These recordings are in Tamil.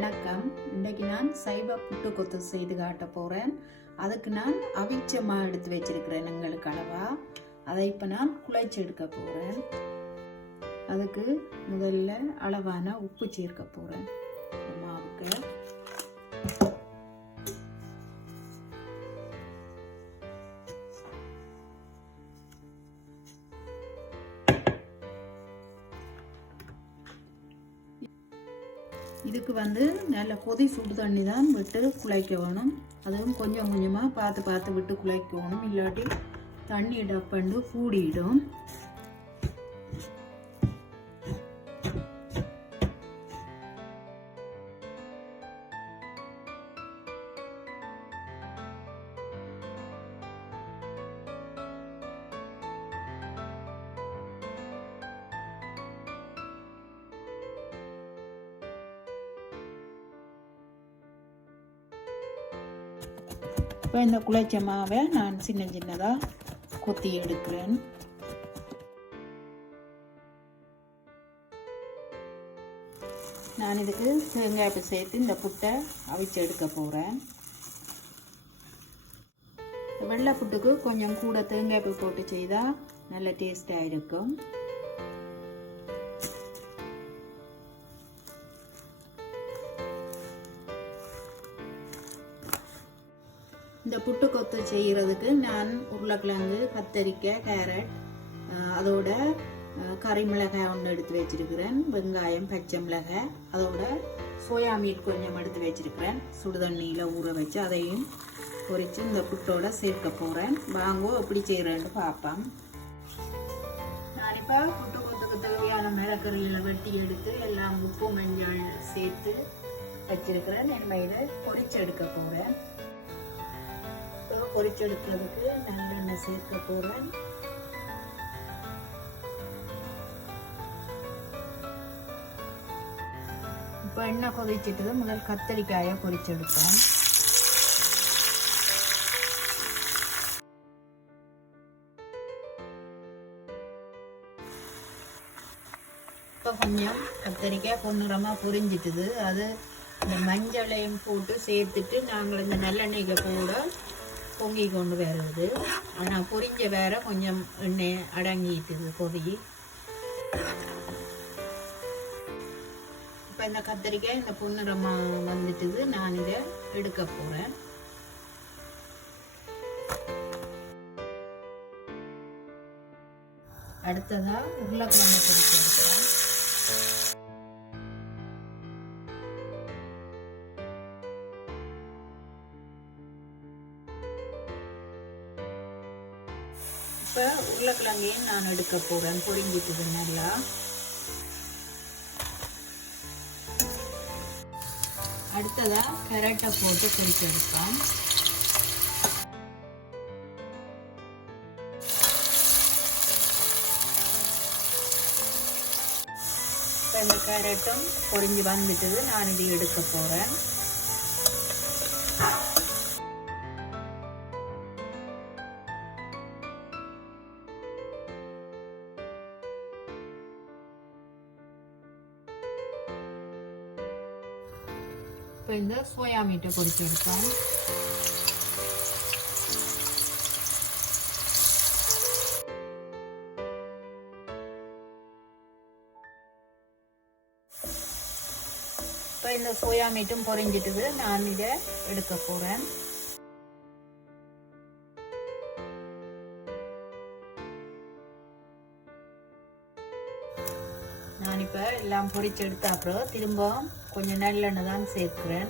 வணக்கம். இன்றைக்கு நான் சைவ புட்டு கொத்து செய்து காட்ட போகிறேன். அதுக்கு நான் அவிச்ச மா எடுத்து வச்சிருக்கிறேன் எங்களுக்கு அளவா. அதை இப்போ நான் குழைச்சி எடுக்க போகிறேன். அதுக்கு முதல்ல அளவான உப்பு சேர்க்க போகிறேன் மாவுக்கு. இதுக்கு நல்ல கொதி சுடு தண்ணி தான் விட்டு குழைக்க வேணும். அதுவும் கொஞ்சம் கொஞ்சமாக பார்த்து பார்த்து விட்டு குழைக்கணும், இல்லாட்டி தண்ணி டப்பண்டு கூடிடும். இப்போ இந்த குழைச்ச மாவை நான் சின்ன சின்னதாக கொத்தி எடுக்கிறேன். நான் இதுக்கு தேங்காய் சேர்த்து இந்த புட்டை அவிச்சு எடுக்க போகிறேன். வெள்ளை புட்டுக்கு கொஞ்சம் கூட தேங்காய் போட்டு செய்தால் நல்ல டேஸ்டாக இருக்கும். இந்த புட்டு கொத்து செய்கிறதுக்கு நான் உருளைக்கிழங்கு, கத்தரிக்காய், கேரட், அதோட கறி மிளகாய் ஒன்று எடுத்து வச்சிருக்கிறேன், வெங்காயம், பச்சை மிளகாய், அதோட சோயா மீட் கொஞ்சம் எடுத்து வச்சிருக்கிறேன். சுடுதண்ணியில் ஊற வச்சு அதையும் பொரித்து இந்த புட்டோட சேர்க்க போகிறேன். வாங்கோ எப்படி செய்கிறேன்னு பார்ப்பேன். நான் இப்போ புட்டு கொத்துக்கு தேவையான மிளகறிகளை வெட்டி எடுத்து எல்லாம் உப்பு மஞ்சள் சேர்த்து வச்சிருக்கிறேன். எண்ணெயில் பொரிச்சு எடுக்க போகிறேன். பொரிச்செடுக்கிறதுக்கு நல்லெண்ணெய் சேர்க்க போறேன். இப்போ எண்ணெய் கொதிச்சிட்டு முதல் கத்தரிக்காயை பொரிச்செடுப்பேன். இப்போ கொஞ்சம் கத்தரிக்காய் பொன்னிறமா பொரிஞ்சிட்டுது. அது இந்த மஞ்சளையும் போட்டு சேர்த்துட்டு நாங்கள் இந்த நல்லெண்ணெய்க்கு கூட பொங்கி கொண்டு வருது. ஆனால் பொரிஞ்ச வேற கொஞ்சம் எண்ணெய் அடங்கிட்டுது கொதி. இப்போ இந்த கத்தரிக்காய் இந்த பொன்னிறமாக வந்துட்டுது. நான் இதை எடுக்க போகிறேன். அடுத்ததாக உருளைக்கிழங்கு பொரிச்சு எடுக்கிறேன். இப்போ உருளைக்கிழங்கையும் நான் எடுக்க போகிறேன். பொரிஞ்சிட்டுது நல்லா. அடுத்ததாக கேரட்டை போட்டு பொரிச்சு எடுப்பேன். இப்போ இந்த கேரட்டும் பொரிஞ்சு வந்துட்டுது. நான் இதை எடுக்க போகிறேன். இப்போ இந்த சோயா மீட்டை பொரிச்சு எடுப்போம். இப்போ இந்த சோயா மீட்டும் பொரிஞ்சிட்டுது. நான் இதை எடுக்க போகிறேன். நான் இப்போ எல்லாம் பொரிச்சு எடுத்த அப்புறம் திரும்ப கொஞ்சம் நல்லெண்ணெய் தான் சேர்க்கிறேன்.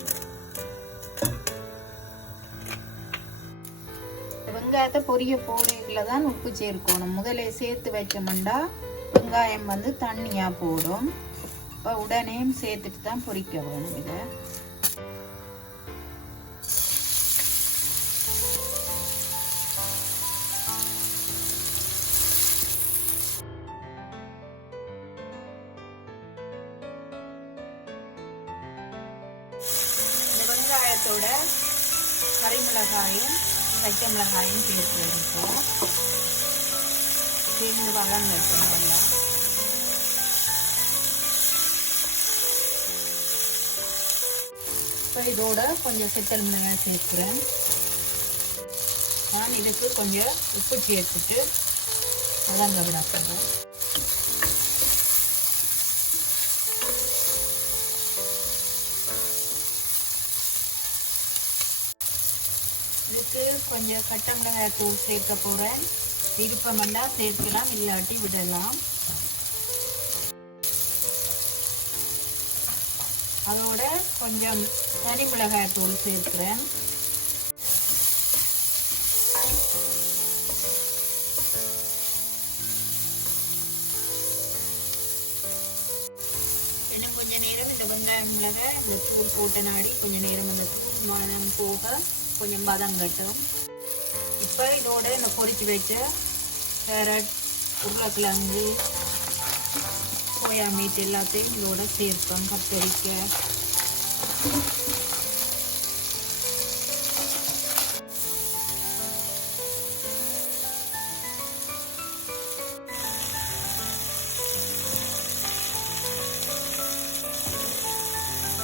வெங்காயத்தை பொரிய போடையில் தான் உப்பு சேர்க்கணும். முதலே சேர்த்து வச்சோம்னா வெங்காயம் தண்ணியாக போடும். இப்போ உடனேயும் சேர்த்துட்டு தான் பொரிக்க வேணும். இதை வெங்காயத்தோட கறி மிளகாயும் பச்சை மிளகாயும் சேர்த்து எடுப்போம். சேர்ந்து வதங்கட்டும் நல்லா. இப்போ இதோட கொஞ்சம் சித்தல் மிளகாய் சேர்க்குறேன். நான் இதுக்கு கொஞ்சம் உப்பு சேர்த்துட்டு வதங்க விட போகிறேன். இதுக்கு கொஞ்சம் கட்டை மிளகாய் தூள் சேர்க்க போகிறேன். விருப்பமெல்லாம் சேர்க்கலாம், இல்லாட்டி விடலாம். அதோட கொஞ்சம் தனி மிளகாய் தூள் சேர்க்கிறேன். இன்னும் கொஞ்ச நேரம் இந்த வெங்காயம் மிளகாய் இந்த தூள் போட்ட நாடி கொஞ்ச நேரம் இந்த தூள் மணம் போக கொஞ்சம் வதங்கட்டும். இப்போ இதோட இந்த பொரிச்சு வச்ச கேரட், உருளைக்கிழங்கு, சோயா மீட் எல்லாத்தையும் இதோட சேர்ப்போம். கத்தரிக்காய்,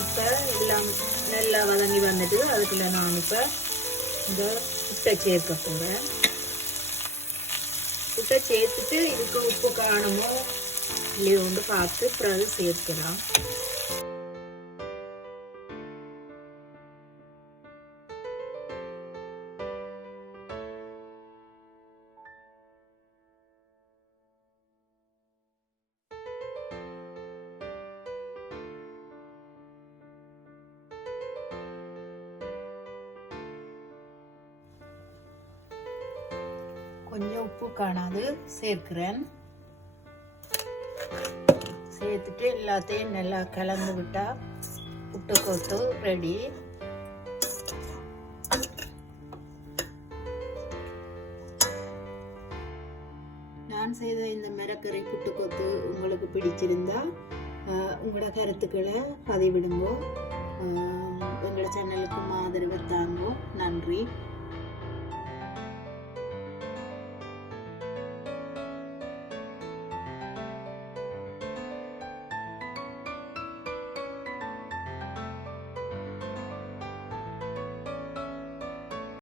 இப்போ எல்லாம் நல்லா வதங்கி வந்துட்டு அதுக்குள்ள நான் இப்போ இந்த முட்டை சேர்க்க போகிறேன். முட்டை சேர்த்துட்டு இதுக்கு உப்பு காணுமோ இல்லையோண்டு பார்த்து பிறகு சேர்க்கலாம். கொஞ்சம் உப்பு காணாது சேர்க்கிறேன். சேர்த்துட்டு எல்லாத்தையும் நல்லா கலந்து விட்டா புட்டுக்கோத்து ரெடி. நான் செய்த இந்த மரக்கறி புட்டுக்கோத்து உங்களுக்கு பிடிச்சிருந்தா உங்களோட கருத்துக்களை பதிவிடுங்கோ. எங்களோட சேனலுக்கு ஆதரவு தாங்கோ. நன்றி.